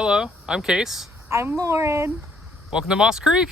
Hello, I'm Case. I'm Lauren. Welcome to Moss Creek.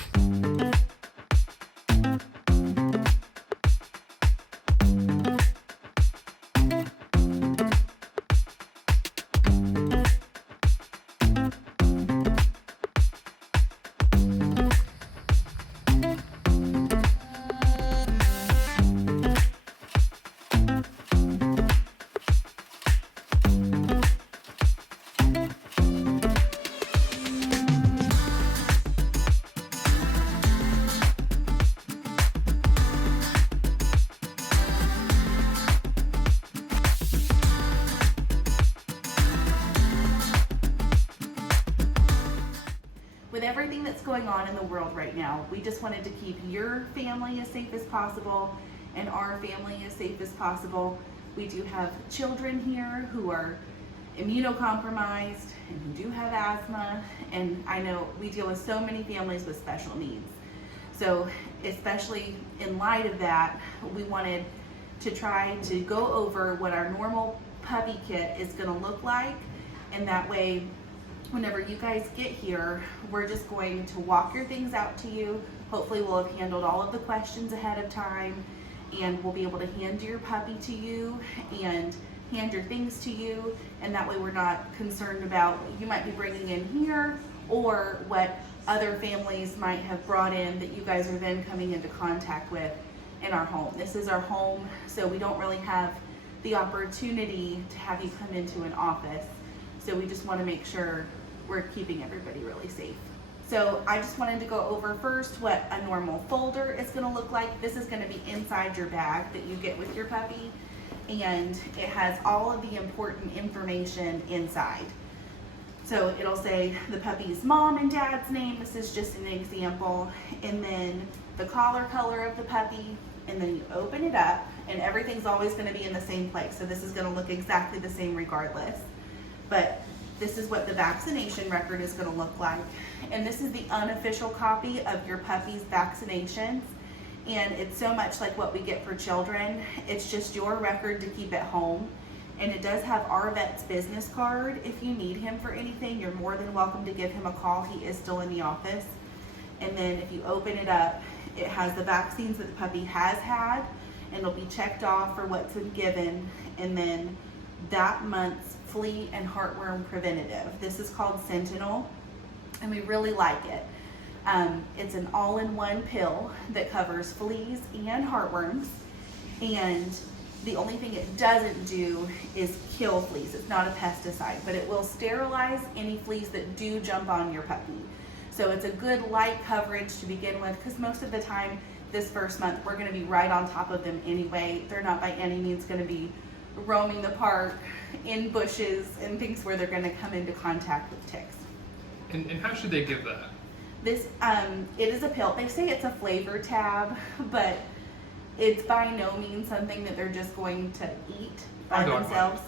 With everything that's going on in the world right now, we just wanted to keep your family as safe as possible and our family as safe as possible. We do have children here who are immunocompromised and who do have asthma, and I know we deal with so many families with special needs. So especially in light of that, we wanted to try to go over what our normal puppy kit is going to look like, and that way whenever you guys get here, we're just going to walk your things out to you. Hopefully we'll have handled all of the questions ahead of time, and we'll be able to hand your puppy to you and hand your things to you, and that way we're not concerned about what you might be bringing in here or what other families might have brought in that you guys are then coming into contact with in our home. This is our home, so we don't really have the opportunity to have you come into an office. So we just want to make sure we're keeping everybody really safe. So I just wanted to go over first what a normal folder is going to look like. This is going to be inside your bag that you get with your puppy, and it has all of the important information inside. So it'll say the puppy's mom and dad's name. This is just an example. And then the collar color of the puppy. And then you open it up, and everything's always going to be in the same place. So this is going to look exactly the same regardless. But this is what the vaccination record is going to look like. And this is the unofficial copy of your puppy's vaccinations. And it's so much like what we get for children. It's just your record to keep at home. And it does have our vet's business card. If you need him for anything, you're more than welcome to give him a call. He is still in the office. And then if you open it up, it has the vaccines that the puppy has had, and it'll be checked off for what's been given. And then that month's flea and heartworm preventative. This is called Sentinel, and we really like it. It's an all-in-one pill that covers fleas and heartworms, and the only thing it doesn't do is kill fleas. It's not a pesticide, but it will sterilize any fleas that do jump on your puppy. So it's a good light coverage to begin with, because most of the time this first month we're going to be right on top of them anyway. They're not by any means going to be roaming the park in bushes and things where they're going to come into contact with ticks. And how should they give that? This, it is a pill. They say it's a flavor tab, but it's by no means something that they're just going to eat by themselves.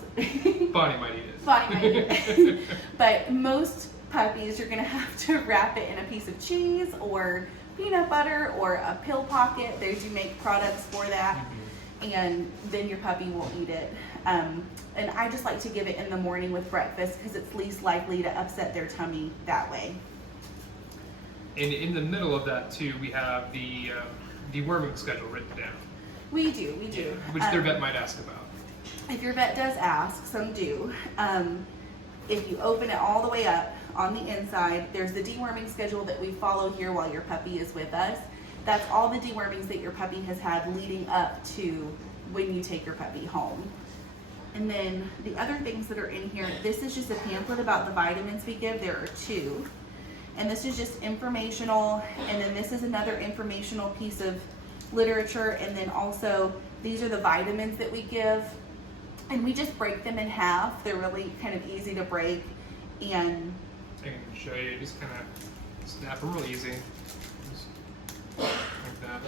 Bonnie might eat it. Bonnie might eat it. But most puppies, you're going to have to wrap it in a piece of cheese or peanut butter or a pill pocket. They do make products for that. Mm-hmm. And then your puppy will eat it. And I just like to give it in the morning with breakfast because it's least likely to upset their tummy that way. And in the middle of that too, we have the deworming schedule written down. We do. Which their vet might ask about. If your vet does ask, some do. If you open it all the way up on the inside, there's the deworming schedule that we follow here while your puppy is with us. That's all the dewormings that your puppy has had leading up to when you take your puppy home. And then the other things that are in here, this is just a pamphlet about the vitamins we give. There are 2. And this is just informational. And then this is another informational piece of literature. And then also, these are the vitamins that we give. And we just break them in half. They're really kind of easy to break. And I can show you, just kind of snap them real easy. Just like that.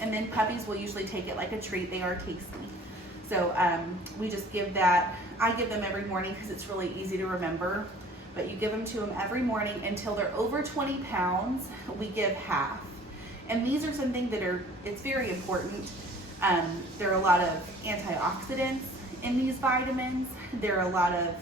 And then puppies will usually take it like a treat. They are tasty. So we just give that. I give them every morning because it's really easy to remember. But you give them to them every morning until they're over 20 pounds. We give half. And these are something that it's very important. There are a lot of antioxidants in these vitamins. There are a lot of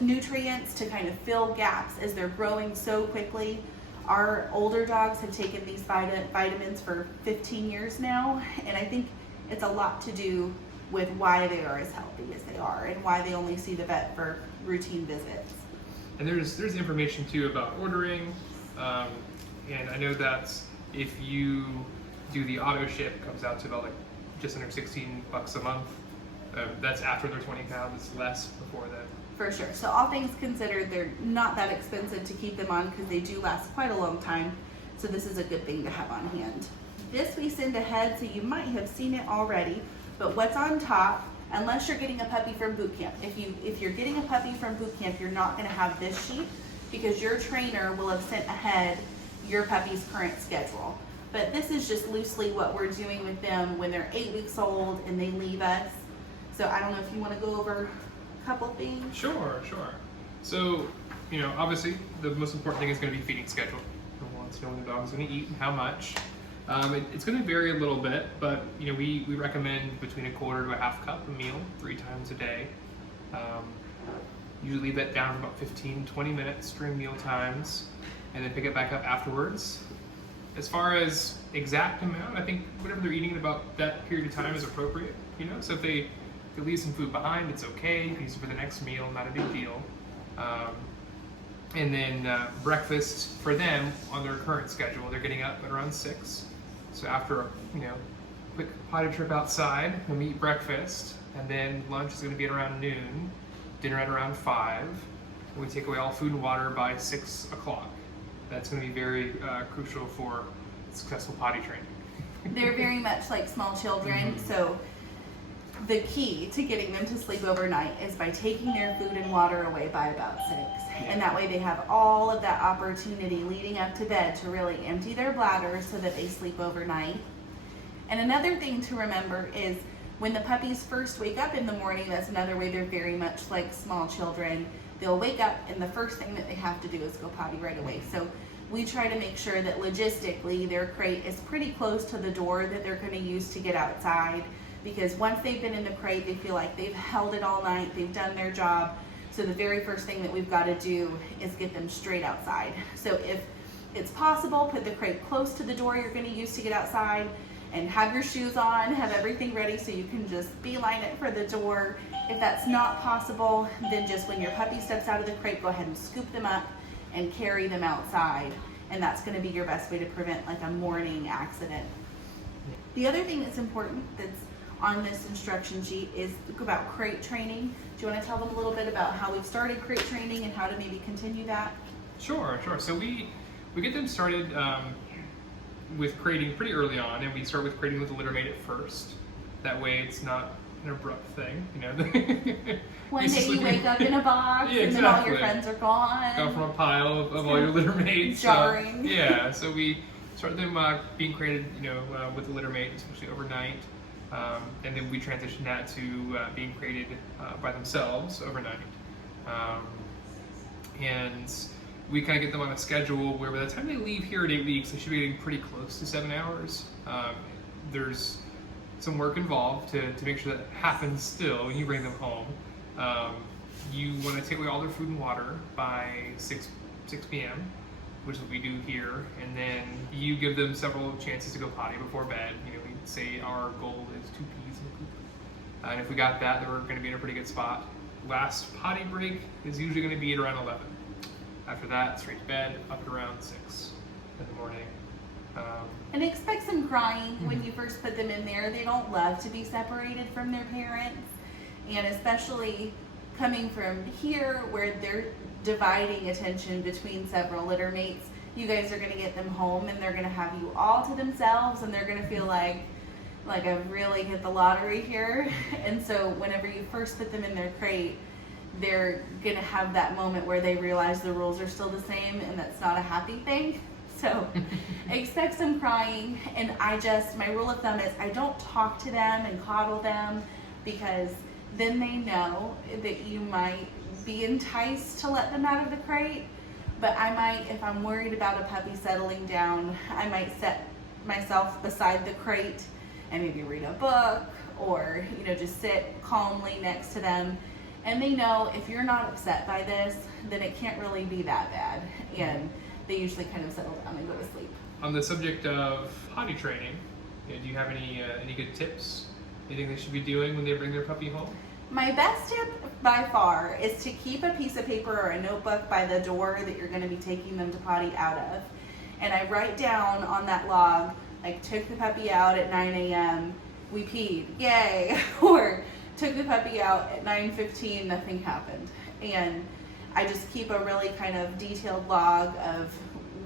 nutrients to kind of fill gaps as they're growing so quickly. Our older dogs have taken these vitamins for 15 years now, and I think it's a lot to do with why they are as healthy as they are and why they only see the vet for routine visits. And there's information too about ordering, and I know that if you do the auto ship, it comes out to about like just under $16 a month. That's after they're 20 pounds. It's less before that. For sure. So all things considered, they're not that expensive to keep them on because they do last quite a long time. So this is a good thing to have on hand. This we send ahead, so you might have seen it already, but what's on top, unless you're getting a puppy from boot camp. If you're getting a puppy from boot camp, you're not going to have this sheet because your trainer will have sent ahead your puppy's current schedule. But this is just loosely what we're doing with them when they're 8 weeks old and they leave us. So I don't know if you want to go over a couple things. Sure. So, obviously the most important thing is going to be feeding schedule. We want to know when the dog's going to eat and how much. It's going to vary a little bit, but we recommend between a quarter to a half cup a meal 3 times a day. Usually leave that down for about 15-20 minutes during meal times, and then pick it back up afterwards. As far as exact amount, I think whatever they're eating at about that period of time is appropriate. So if they leave some food behind, it's okay. You can use it for the next meal, not a big deal. And then breakfast for them on their current schedule, they're getting up at around 6. So after a quick potty trip outside, we'll eat breakfast, and then lunch is going to be at around noon, dinner at around 5, and we take away all food and water by 6 o'clock. That's going to be very crucial for successful potty training. They're very much like small children, so the key to getting them to sleep overnight is by taking their food and water away by about 6. And that way they have all of that opportunity leading up to bed to really empty their bladder so that they sleep overnight. And another thing to remember is when the puppies first wake up in the morning, that's another way they're very much like small children. They'll wake up and the first thing that they have to do is go potty right away. So we try to make sure that logistically their crate is pretty close to the door that they're going to use to get outside, because once they've been in the crate, they feel like they've held it all night, they've done their job. So the very first thing that we've got to do is get them straight outside. So if it's possible, put the crate close to the door you're going to use to get outside, and have your shoes on, have everything ready so you can just beeline it for the door. If that's not possible, then just when your puppy steps out of the crate, go ahead and scoop them up and carry them outside. And that's going to be your best way to prevent like a morning accident. The other thing that's important that's on this instruction sheet is about crate training. Do you want to tell them a little bit about how we've started crate training and how to maybe continue that? Sure. So we get them started with crating pretty early on, and we start with crating with the litter mate at first. That way it's not an abrupt thing, One day you wake up in a box and then all your friends are gone. Go from a pile of all your litter mates. Jarring. So we start them being crated, with the litter mate, especially overnight. And then we transition that to being crated by themselves overnight. And we kind of get them on a schedule where by the time they leave here at 8 weeks, they should be getting pretty close to 7 hours. There's some work involved to make sure that happens still when you bring them home. You want to take away all their food and water by 6 p.m., which is what we do here, and then you give them several chances to go potty before bed. We say our goal is 2 pees and a poop. And if we got that, then we're going to be in a pretty good spot. Last potty break is usually going to be at around 11. After that, straight to bed, up at around 6 in the morning. And expect some crying when you first put them in there. They don't love to be separated from their parents. And especially coming from here where they're dividing attention between several litter mates, you guys are going to get them home and they're going to have you all to themselves, and they're going to feel like I've really hit the lottery here. And so whenever you first put them in their crate, they're going to have that moment where they realize the rules are still the same, and that's not a happy thing. So expect some crying. And my rule of thumb is I don't talk to them and coddle them, because then they know that you might be enticed to let them out of the crate. But I might, if I'm worried about a puppy settling down, I might set myself beside the crate and maybe read a book, or just sit calmly next to them And they know if you're not upset by this, then it can't really be that bad. And they usually kind of settle down and go to sleep. On the subject of potty training, do you have any good tips? Anything they should be doing when they bring their puppy home? My best tip by far is to keep a piece of paper or a notebook by the door that you're going to be taking them to potty out of. And I write down on that log, like, took the puppy out at 9 a.m., we peed, yay, or took the puppy out at 9:15, nothing happened. And I just keep a really kind of detailed log of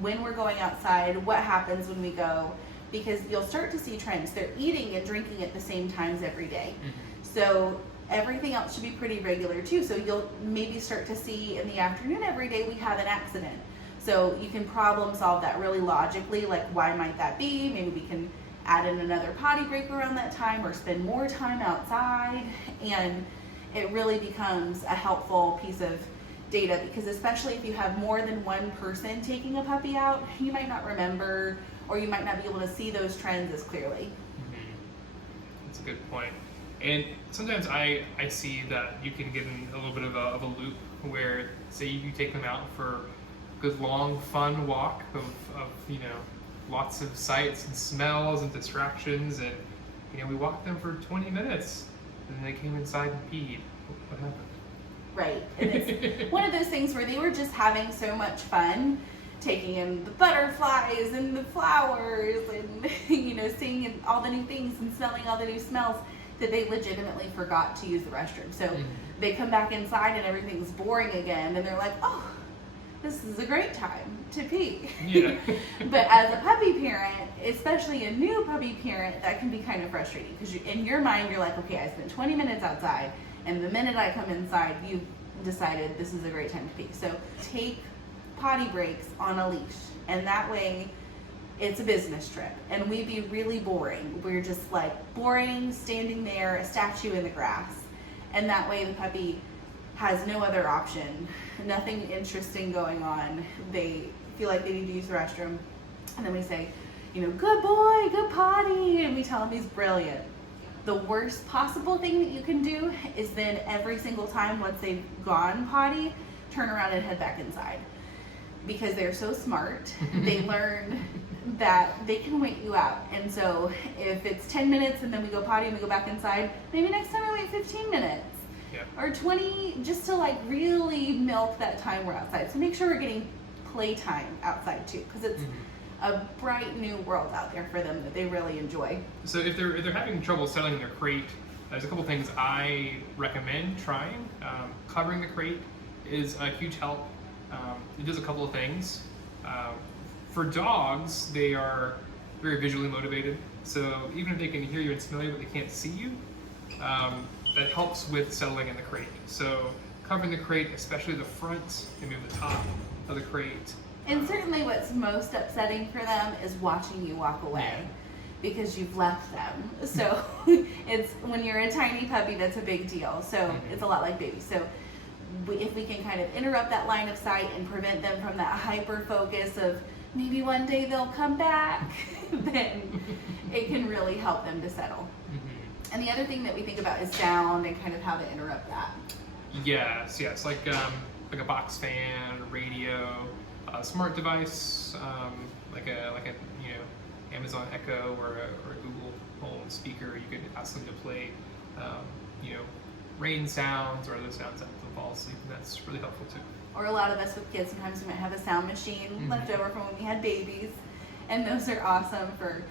when we're going outside, what happens when we go, because you'll start to see trends. They're eating and drinking at the same times every day. So everything else should be pretty regular too. So you'll maybe start to see in the afternoon every day we have an accident. So you can problem solve that really logically, like why might that be? Maybe we can add in another potty break around that time or spend more time outside. And it really becomes a helpful piece of data, because especially if you have more than one person taking a puppy out, you might not remember, or you might not be able to see those trends as clearly. That's a good point. And sometimes I see that you can get in a little bit of a loop where, say, you take them out for a good long fun walk of lots of sights and smells and distractions, and we walked them for 20 minutes and then they came inside and peed. What happened? Right. And it's one of those things where they were just having so much fun taking in the butterflies and the flowers and seeing all the new things and smelling all the new smells, that they legitimately forgot to use the restroom. So they come back inside and everything's boring again, and they're like, oh, this is a great time to pee. Yeah. But as a puppy parent, especially a new puppy parent, that can be kind of frustrating, because in your mind you're like, okay, I spent 20 minutes outside, and the minute I come inside, you've decided this is a great time to pee. So take potty breaks on a leash, and that way it's a business trip, and we'd be really boring. We're just like boring, standing there, a statue in the grass. And that way the puppy has no other option, nothing interesting going on. They feel like they need to use the restroom. And then we say, good boy, good potty. And we tell him he's brilliant. The worst possible thing that you can do is then every single time once they've gone potty, turn around and head back inside. Because they're so smart, they learn that they can wait you out. And so if it's 10 minutes and then we go potty and we go back inside, maybe next time we wait 15 minutes. Yeah. Or 20, just to like really milk that time we're outside. So make sure we're getting playtime outside too, because it's a bright new world out there for them that they really enjoy. So if they're having trouble settling their crate, there's a couple things I recommend trying. Covering the crate is a huge help. It does a couple of things. For dogs, they are very visually motivated. So even if they can hear you and smell you, but they can't see you, that helps with settling in the crate. So covering the crate, especially the front and maybe the top of the crate. And certainly what's most upsetting for them is watching you walk away, because you've left them. So it's, when you're a tiny puppy, that's a big deal. So it's a lot like babies. So if we can kind of interrupt that line of sight and prevent them from that hyper focus of maybe one day they'll come back, then it can really help them to settle. And the other thing that we think about is sound and kind of how to interrupt that. Yes, like a box fan, a radio, a smart device, like a Amazon Echo or a Google Home speaker. You could ask them to play rain sounds or other sounds that help them fall asleep, and that's really helpful too. Or a lot of us with kids, sometimes we might have a sound machine left over from when we had babies, and those are awesome for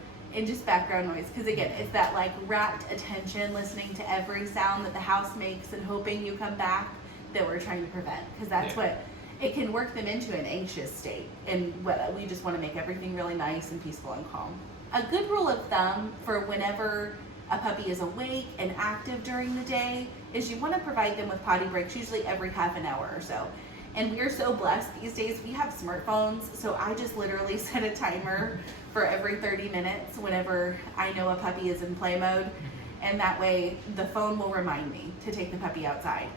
just background noise, because again, it's that like rapt attention, listening to every sound that the house makes and hoping you come back, that we're trying to prevent, because that's what it can work them into, an anxious state, and we just want to make everything really nice and peaceful and calm. A good rule of thumb for whenever a puppy is awake and active during the day is you want to provide them with potty breaks, usually every half an hour or so. And we're so blessed these days, we have smartphones, so I just literally set a timer for every 30 minutes whenever I know a puppy is in play mode, and that way the phone will remind me to take the puppy outside.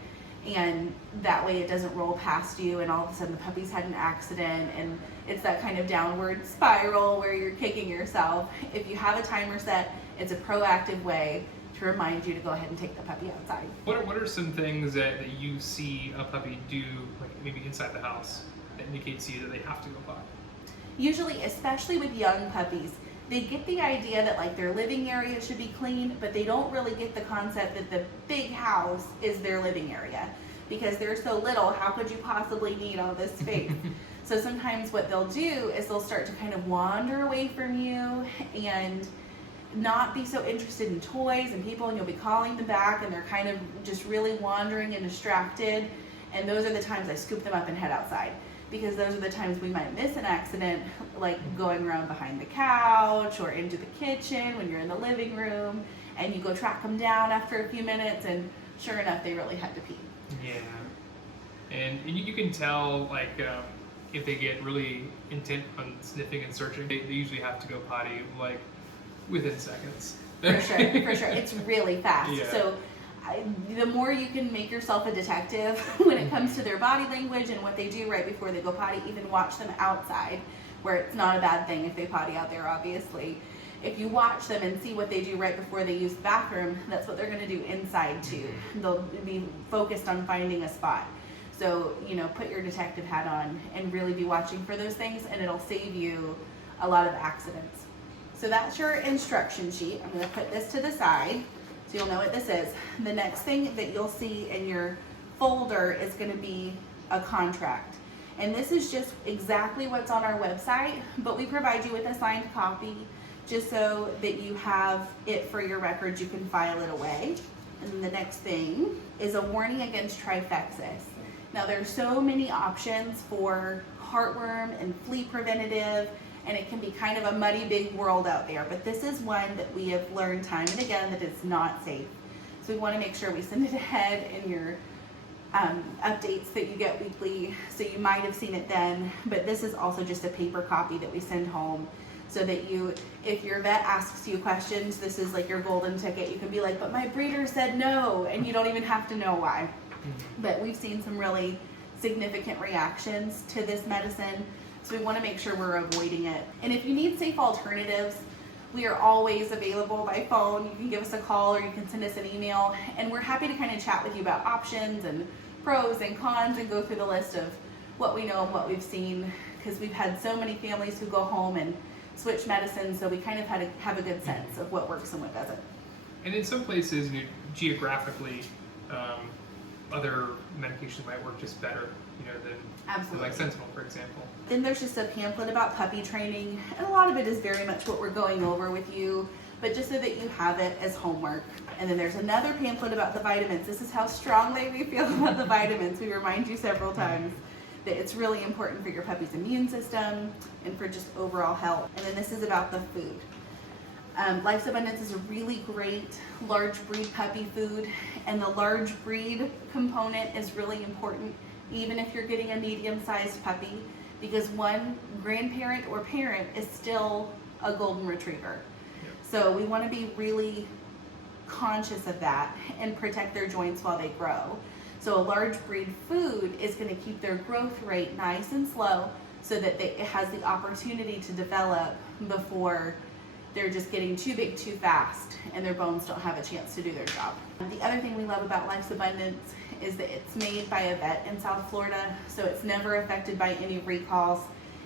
And that way it doesn't roll past you and all of a sudden the puppy's had an accident, and it's that kind of downward spiral where you're kicking yourself. If you have a timer set, it's a proactive way to to remind you to go ahead and take the puppy outside. What are some things that you see a puppy do, like maybe inside the house, that indicates to you that they have to go potty? Usually, especially with young puppies, they get the idea that like their living area should be clean, but they don't really get the concept that the big house is their living area. Because they're so little, how could you possibly need all this space? So sometimes what they'll do is they'll start to kind of wander away from you and not be so interested in toys and people, and you'll be calling them back and they're kind of just really wandering and distracted. And those are the times I scoop them up and head outside, because those are the times we might miss an accident, like going around behind the couch or into the kitchen when you're in the living room, and you go track them down after a few minutes and sure enough they really had to pee. Yeah, and you can tell, like, if they get really intent on sniffing and searching, they usually have to go potty, like, within seconds. For sure. It's really fast. Yeah. So the more you can make yourself a detective when it comes to their body language and what they do right before they go potty, even watch them outside, where it's not a bad thing if they potty out there, obviously. If you watch them and see what they do right before they use the bathroom, that's what they're going to do inside too. They'll be focused on finding a spot. So, put your detective hat on and really be watching for those things, and it'll save you a lot of accidents. So that's your instruction sheet. I'm going to put this to the side so you'll know what this is. The next thing that you'll see in your folder is going to be a contract. And this is just exactly what's on our website, but we provide you with a signed copy just so that you have it for your records. You can file it away. And then the next thing is a warning against trifexis. Now there's so many options for heartworm and flea preventative, and it can be kind of a muddy big world out there, but this is one that we have learned time and again that it's not safe. So we want to make sure we send it ahead in your updates that you get weekly, so you might have seen it then, but this is also just a paper copy that we send home, so that if your vet asks you questions, this is like your golden ticket. You can be like, but my breeder said no, and you don't even have to know why. But we've seen some really significant reactions to this medicine, so we want to make sure we're avoiding it. And if you need safe alternatives, we are always available by phone. You can give us a call or you can send us an email, and we're happy to kind of chat with you about options and pros and cons and go through the list of what we know and what we've seen, because we've had so many families who go home and switch medicines, so we kind of have a good sense of what works and what doesn't. And in some places, geographically, other medications might work just better, than like Sentinel, for example. Then there's just a pamphlet about puppy training, and a lot of it is very much what we're going over with you, but just so that you have it as homework. And then there's another pamphlet about the vitamins. This is how strongly we feel about the vitamins. We remind you several times that it's really important for your puppy's immune system and for just overall health. And then this is about the food. Life's Abundance is a really great large breed puppy food, and the large breed component is really important even if you're getting a medium-sized puppy, because one grandparent or parent is still a golden retriever. Yep. So we want to be really conscious of that and protect their joints while they grow. So a large breed food is going to keep their growth rate nice and slow, so that it has the opportunity to develop before they're just getting too big too fast and their bones don't have a chance to do their job. The other thing we love about Life's Abundance is that it's made by a vet in South Florida, so it's never affected by any recalls.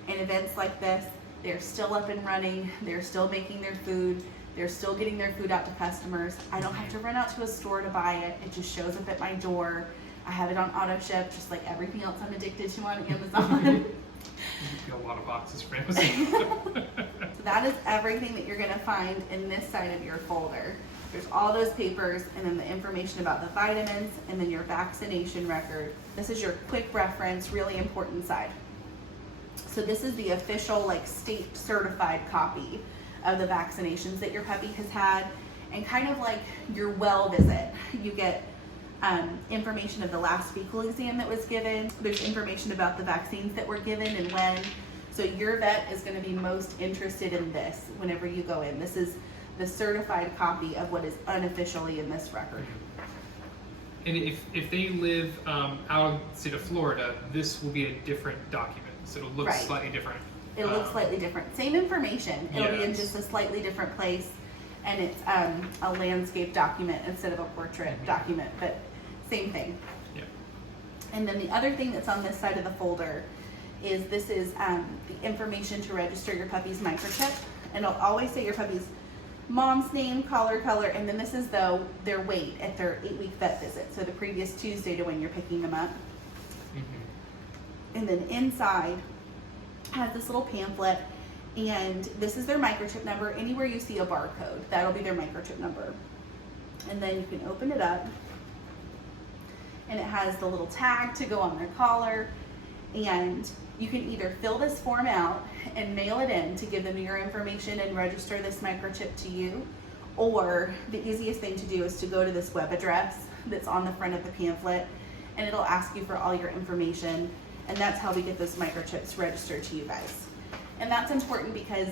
And events like this, they're still up and running, they're still making their food, they're still getting their food out to customers. I don't have to run out to a store to buy it, it just shows up at my door. I have it on auto ship, just like everything else I'm addicted to on Amazon. You feel a lot of boxes for Amazon. So that is everything that you're going to find in this side of your folder. There's all those papers, and then the information about the vitamins, and then your vaccination record. This is your quick reference, really important side. So this is the official, state certified copy of the vaccinations that your puppy has had, and kind of like your well visit. You get information of the last fecal exam that was given. There's information about the vaccines that were given and when. So your vet is going to be most interested in this whenever you go in. This is the certified copy of what is unofficially in this record. And if they live out of the state of Florida, this will be a different document. So it'll look Right. slightly different. It'll look slightly different. Same information. It'll be in Yes. just a slightly different place. and it's a landscape document instead of a portrait document, but same thing. Yeah. And then the other thing that's on this side of the folder is the information to register your puppy's microchip. And it'll always say your puppy's mom's name, collar, color, and then this is their weight at their 8-week vet visit. So the previous Tuesday to when you're picking them up. And then inside has this little pamphlet, and this is their microchip number. Anywhere you see a barcode, that'll be their microchip number. And then you can open it up, and it has the little tag to go on their collar, and you can either fill this form out and mail it in to give them your information and register this microchip to you, or the easiest thing to do is to go to this web address that's on the front of the pamphlet, and it'll ask you for all your information, and that's how we get those microchips registered to you guys. And that's important because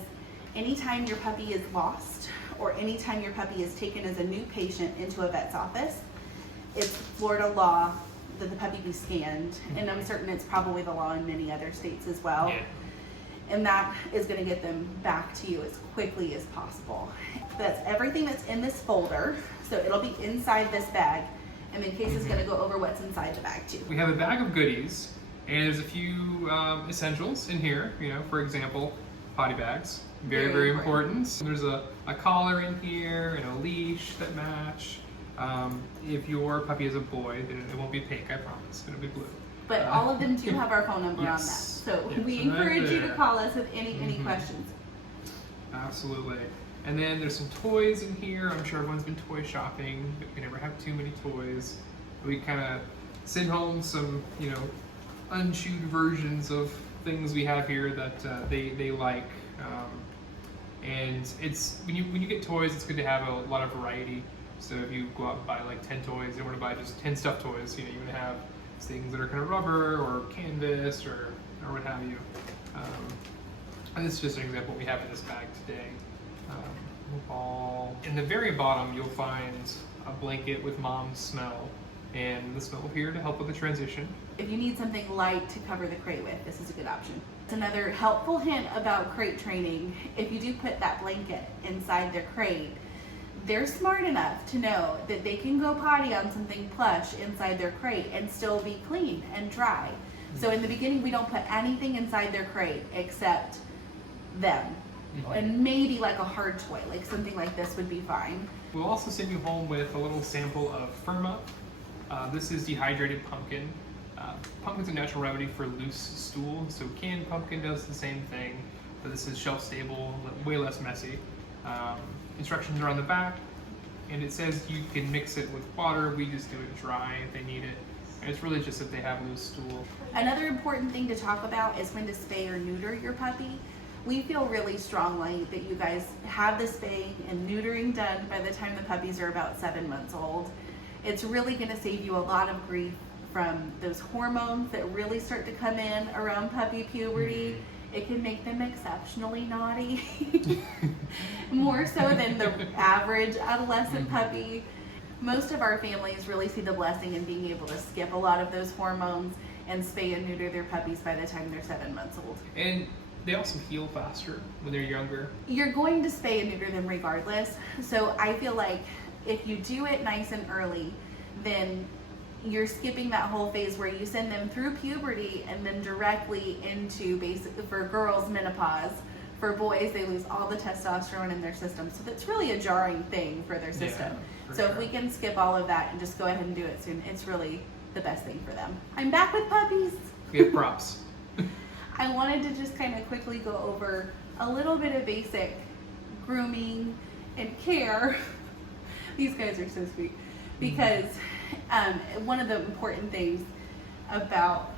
anytime your puppy is lost or anytime your puppy is taken as a new patient into a vet's office, it's Florida law that the puppy be scanned, and I'm certain it's probably the law in many other states as well. Yeah. And that is going to get them back to you as quickly as possible. That's everything that's in this folder, so it'll be inside this bag, and then Case is going to go over what's inside the bag too. We have a bag of goodies, and there's a few essentials in here. For example, potty bags. Very, very important. There's a collar in here and a leash that match. If your puppy is a boy, then it won't be pink, I promise. It'll be blue. But all of them do have our phone number Yes. on that. So Yes, we and right encourage you to there. call us with any questions. Absolutely. And then there's some toys in here. I'm sure everyone's been toy shopping, but you never have too many toys. We kind of send home some, unchewed versions of things we have here that they like. And it's when you get toys, it's good to have a lot of variety. So if you go out and buy like 10 toys, you don't want to buy just 10 stuffed toys. You want to have things that are kind of rubber or canvas or what have you. And this is just an example we have in this bag today. Ball. In the very bottom, you'll find a blanket with mom's smell, and the smell here to help with the transition. If you need something light to cover the crate with, this is a good option. It's another helpful hint about crate training. If you do put that blanket inside their crate, they're smart enough to know that they can go potty on something plush inside their crate and still be clean and dry. So in the beginning, we don't put anything inside their crate except them. And maybe like a hard toy, like something like this would be fine. We'll also send you home with a little sample of Firm Up. This is dehydrated pumpkin. Pumpkin's a natural remedy for loose stool, so canned pumpkin does the same thing, but this is shelf stable, way less messy. Instructions are on the back, and it says you can mix it with water. We just do it dry if they need it. And it's really just if they have loose stool. Another important thing to talk about is when to spay or neuter your puppy. We feel really strongly that you guys have the spay and neutering done by the time the puppies are about 7 months old. It's really going to save you a lot of grief from those hormones that really start to come in around puppy puberty. It can make them exceptionally naughty, more so than the average adolescent puppy. Most of our families really see the blessing in being able to skip a lot of those hormones and spay and neuter their puppies by the time they're 7 months old. And they also heal faster when they're younger. You're going to spay and neuter them regardless. So I feel like if you do it nice and early, then you're skipping that whole phase where you send them through puberty and then directly into basically, for girls, menopause. For boys, they lose all the testosterone in their system. So that's really a jarring thing for their system. So if we can skip all of that and just go ahead and do it soon, it's really the best thing for them. I'm back with puppies. We have props. I wanted to just kind of quickly go over a little bit of basic grooming and care. These guys are so sweet because one of the important things about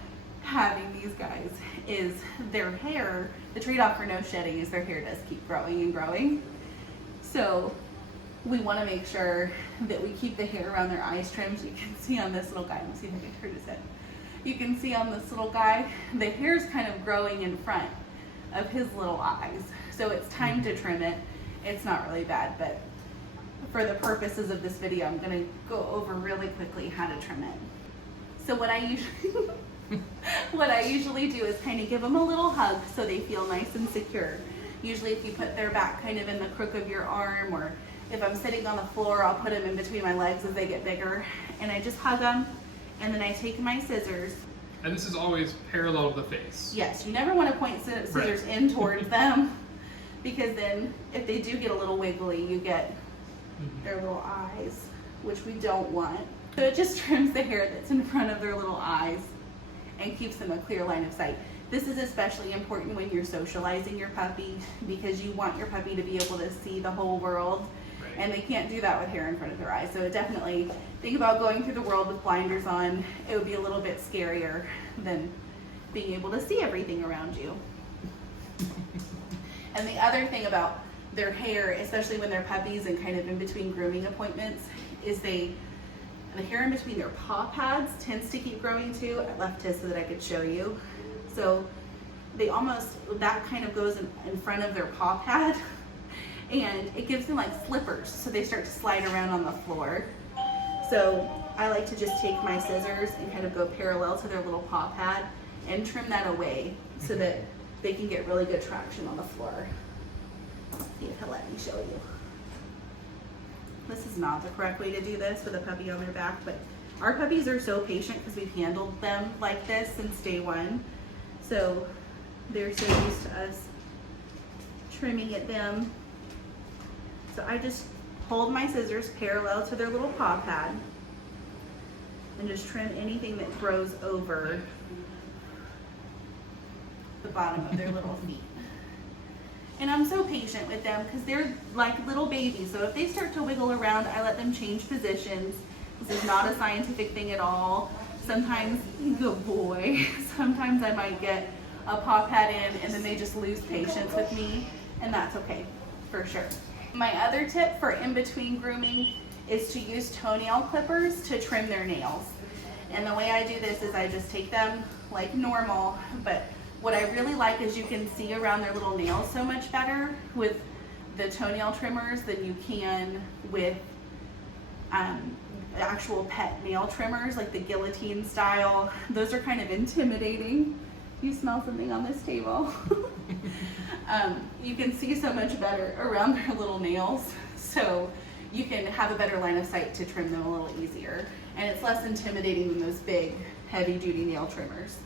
having these guys is their hair. The trade-off for no shedding is their hair does keep growing and growing. So we want to make sure that we keep the hair around their eyes trimmed. You can see on this little guy, let's see if I can turn his head. You can see on this little guy, the hair's kind of growing in front of his little eyes. So it's time to trim it. It's not really bad, but for the purposes of this video, I'm gonna go over really quickly how to trim it. So what I usually do is kind of give them a little hug so they feel nice and secure. Usually if you put their back kind of in the crook of your arm or If I'm sitting on the floor, I'll put them in between my legs as they get bigger, and I just hug them, and then I take my scissors. And this is always parallel to the face. Yes, you never want to point scissors in towards them, because then if they do get a little wiggly, you get their little eyes, which we don't want. So it just trims the hair that's in front of their little eyes and keeps them a clear line of sight. This is especially important when you're socializing your puppy, because you want your puppy to be able to see the whole world, and they can't do that with hair in front of their eyes. So definitely think about going through the world with blinders on. It would be a little bit scarier than being able to see everything around you. And the other thing about their hair, especially when they're puppies and kind of in between grooming appointments, is the hair in between their paw pads tends to keep growing too. I left his so that I could show you. So they almost, that kind of goes in front of their paw pad, and it gives them like slippers, so they start to slide around on the floor. So I like to just take my scissors and kind of go parallel to their little paw pad and trim that away so that they can get really good traction on the floor. Let's see if he'll let me show you. This is not the correct way to do this with a puppy on their back, but our puppies are so patient because we've handled them like this since day one. So they're so used to us trimming at them. So I just hold my scissors parallel to their little paw pad and just trim anything that grows over the bottom of their little feet. And I'm so patient with them because they're like little babies. So if they start to wiggle around, I let them change positions. This is not a scientific thing at all. Sometimes, good boy, sometimes I might get a paw pad in and then they just lose patience with me, and that's okay, for sure. My other tip for in-between grooming is to use toenail clippers to trim their nails. And the way I do this is I just take them like normal, but what I really like is you can see around their little nails so much better with the toenail trimmers than you can with actual pet nail trimmers, like the guillotine style. Those are kind of intimidating. You smell something on this table. You can see so much better around their little nails, so you can have a better line of sight to trim them a little easier, and it's less intimidating than those big heavy duty nail trimmers.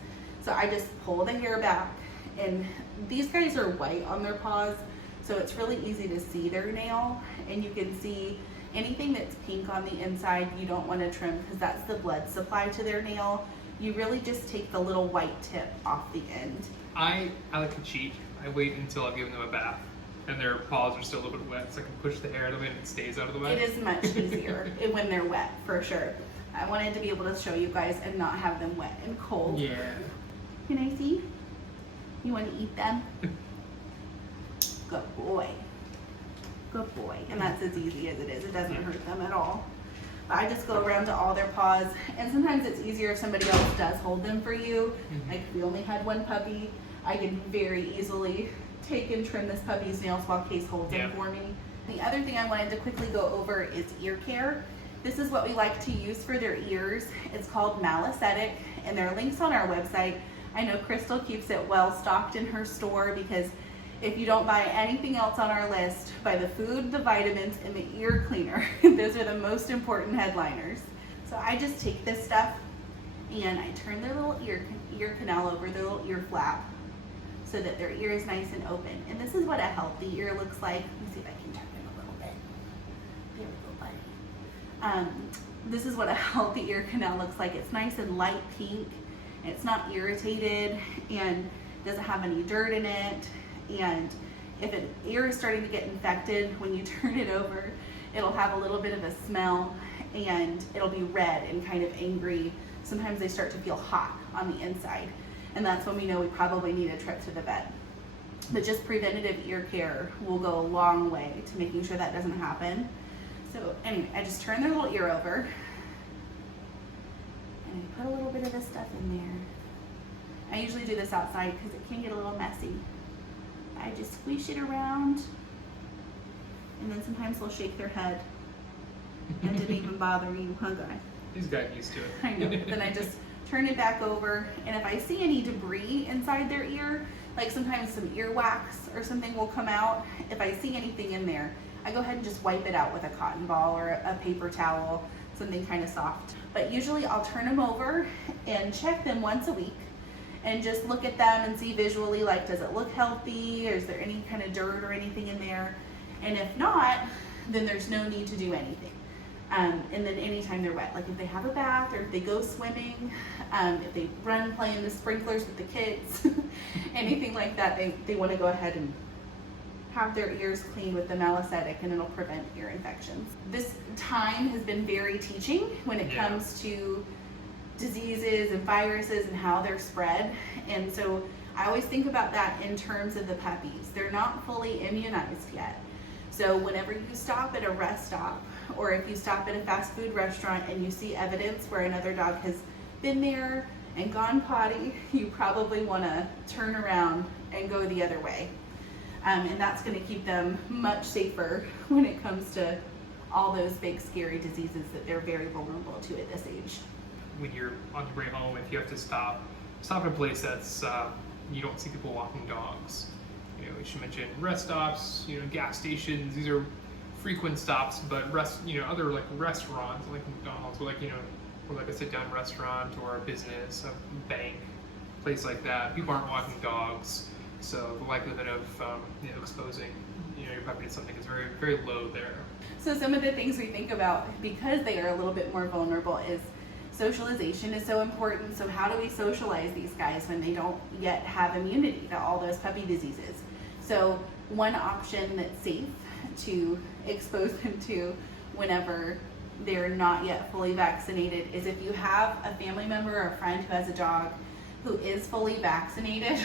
So I just pull the hair back, and these guys are white on their paws, so it's really easy to see their nail, and you can see anything that's pink on the inside you don't want to trim because that's the blood supply to their nail. You really just take the little white tip off the end. I like to cheat. I wait until I've given them a bath and their paws are still a little bit wet, so I can push the hair out of it and it stays out of the way. It is much easier when they're wet, for sure. I wanted to be able to show you guys and not have them wet and cold. Yeah. Can I see? You want to eat them? Good boy. Good boy. And that's as easy as it is. It doesn't hurt them at all. I just go around to all their paws, and sometimes it's easier if somebody else does hold them for you. Like if we only had one puppy, I can very easily take and trim this puppy's nails while Case holds them for me. The other thing I wanted to quickly go over is ear care. This is what we like to use for their ears. It's called Malicetic, and there are links on our website. I know Crystal keeps it well stocked in her store because if you don't buy anything else on our list, buy the food, the vitamins, and the ear cleaner. Those are the most important headliners. So I just take this stuff and I turn their little ear canal over, their little ear flap, so that their ear is nice and open. And this is what a healthy ear looks like. Let me see if I can turn it a little bit. There we go, buddy. This is what a healthy ear canal looks like. It's nice and light pink. And it's not irritated and doesn't have any dirt in it. And if an ear is starting to get infected, when you turn it over, it'll have a little bit of a smell and it'll be red and kind of angry. Sometimes they start to feel hot on the inside. And that's when we know we probably need a trip to the vet. But just preventative ear care will go a long way to making sure that doesn't happen. So anyway, I just turn their little ear over and I put a little bit of this stuff in there. I usually do this outside because it can get a little messy. I just squish it around, and then sometimes they'll shake their head. That didn't even bother you, huh, guy? He's gotten used to it. I know. Then I just turn it back over, and if I see any debris inside their ear, like sometimes some earwax or something will come out, if I see anything in there, I go ahead and just wipe it out with a cotton ball or a paper towel, something kind of soft. But usually I'll turn them over and check them once a week and just look at them and see visually, like, does it look healthy, or is there any kind of dirt or anything in there? And if not, then there's no need to do anything. And then anytime they're wet, like if they have a bath or if they go swimming, if they run playing the sprinklers with the kids, anything like that, they want to go ahead and have their ears cleaned with the malicetic, and it'll prevent ear infections. This time has been very teaching when it comes to diseases and viruses and how they're spread. And so I always think about that in terms of the puppies. They're not fully immunized yet. So whenever you stop at a rest stop, or if you stop at a fast food restaurant and you see evidence where another dog has been there and gone potty, you probably want to turn around and go the other way. And that's going to keep them much safer when it comes to all those big scary diseases that they're very vulnerable to at this age. When you're on your way home, if you have to stop at a place that's you don't see people walking dogs. You know, we should mention rest stops, gas stations. These are frequent stops, but other like restaurants, like McDonald's, or like a sit-down restaurant or a business, a bank, place like that. People aren't walking dogs, so the likelihood of exposing your puppy to something is very, very low there. So some of the things we think about, because they are a little bit more vulnerable, is socialization is so important. So how do we socialize these guys when they don't yet have immunity to all those puppy diseases? So one option that's safe to expose them to whenever they're not yet fully vaccinated is if you have a family member or a friend who has a dog who is fully vaccinated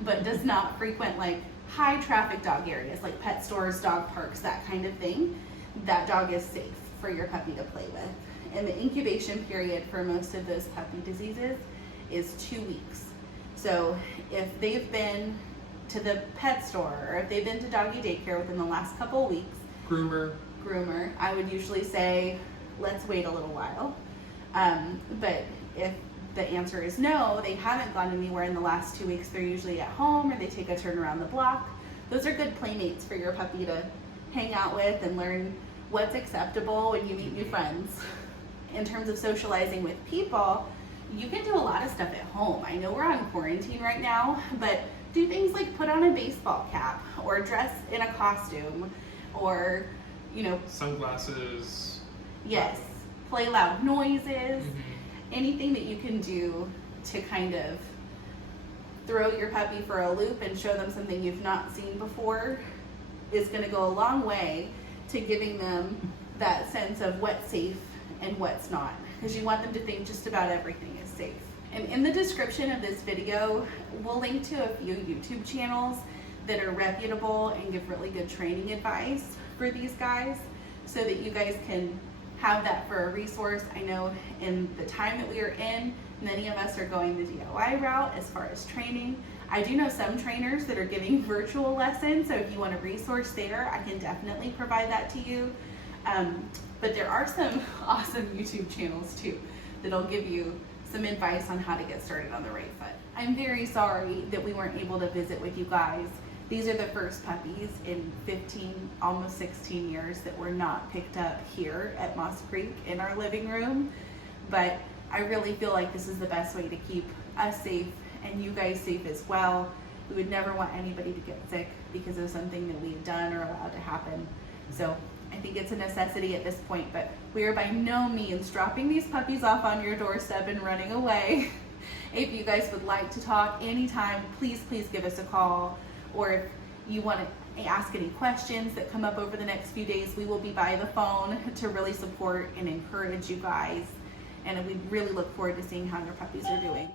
but does not frequent like high traffic dog areas like pet stores, dog parks, that kind of thing. That dog is safe for your puppy to play with. And the incubation period for most of those puppy diseases is 2 weeks. So if they've been to the pet store or if they've been to doggy daycare within the last couple of weeks, groomer, I would usually say, let's wait a little while. But if the answer is no, they haven't gone anywhere in the last 2 weeks, they're usually at home or they take a turn around the block. Those are good playmates for your puppy to hang out with and learn what's acceptable when you meet new friends. In terms of socializing with people, you can do a lot of stuff at home. I know we're on quarantine right now, but do things like put on a baseball cap or dress in a costume or, sunglasses. Yes, play loud noises, anything that you can do to kind of throw your puppy for a loop and show them something you've not seen before is going to go a long way to giving them that sense of what's safe and what's not, because you want them to think just about everything is safe. And in the description of this video, we'll link to a few YouTube channels that are reputable and give really good training advice for these guys so that you guys can have that for a resource. I know in the time that we are in, many of us are going the DIY route as far as training. I do know some trainers that are giving virtual lessons, so if you want a resource there, I can definitely provide that to you. But there are some awesome YouTube channels too that'll give you some advice on how to get started on the right foot. I'm very sorry that we weren't able to visit with you guys. These are the first puppies in 15, almost 16 years that were not picked up here at Moss Creek in our living room. But I really feel like this is the best way to keep us safe and you guys safe as well. We would never want anybody to get sick because of something that we've done or allowed to happen. So I think it's a necessity at this point, but we are by no means dropping these puppies off on your doorstep and running away. If you guys would like to talk anytime, please give us a call. Or if you want to ask any questions that come up over the next few days, we will be by the phone to really support and encourage you guys. And we really look forward to seeing how your puppies are doing.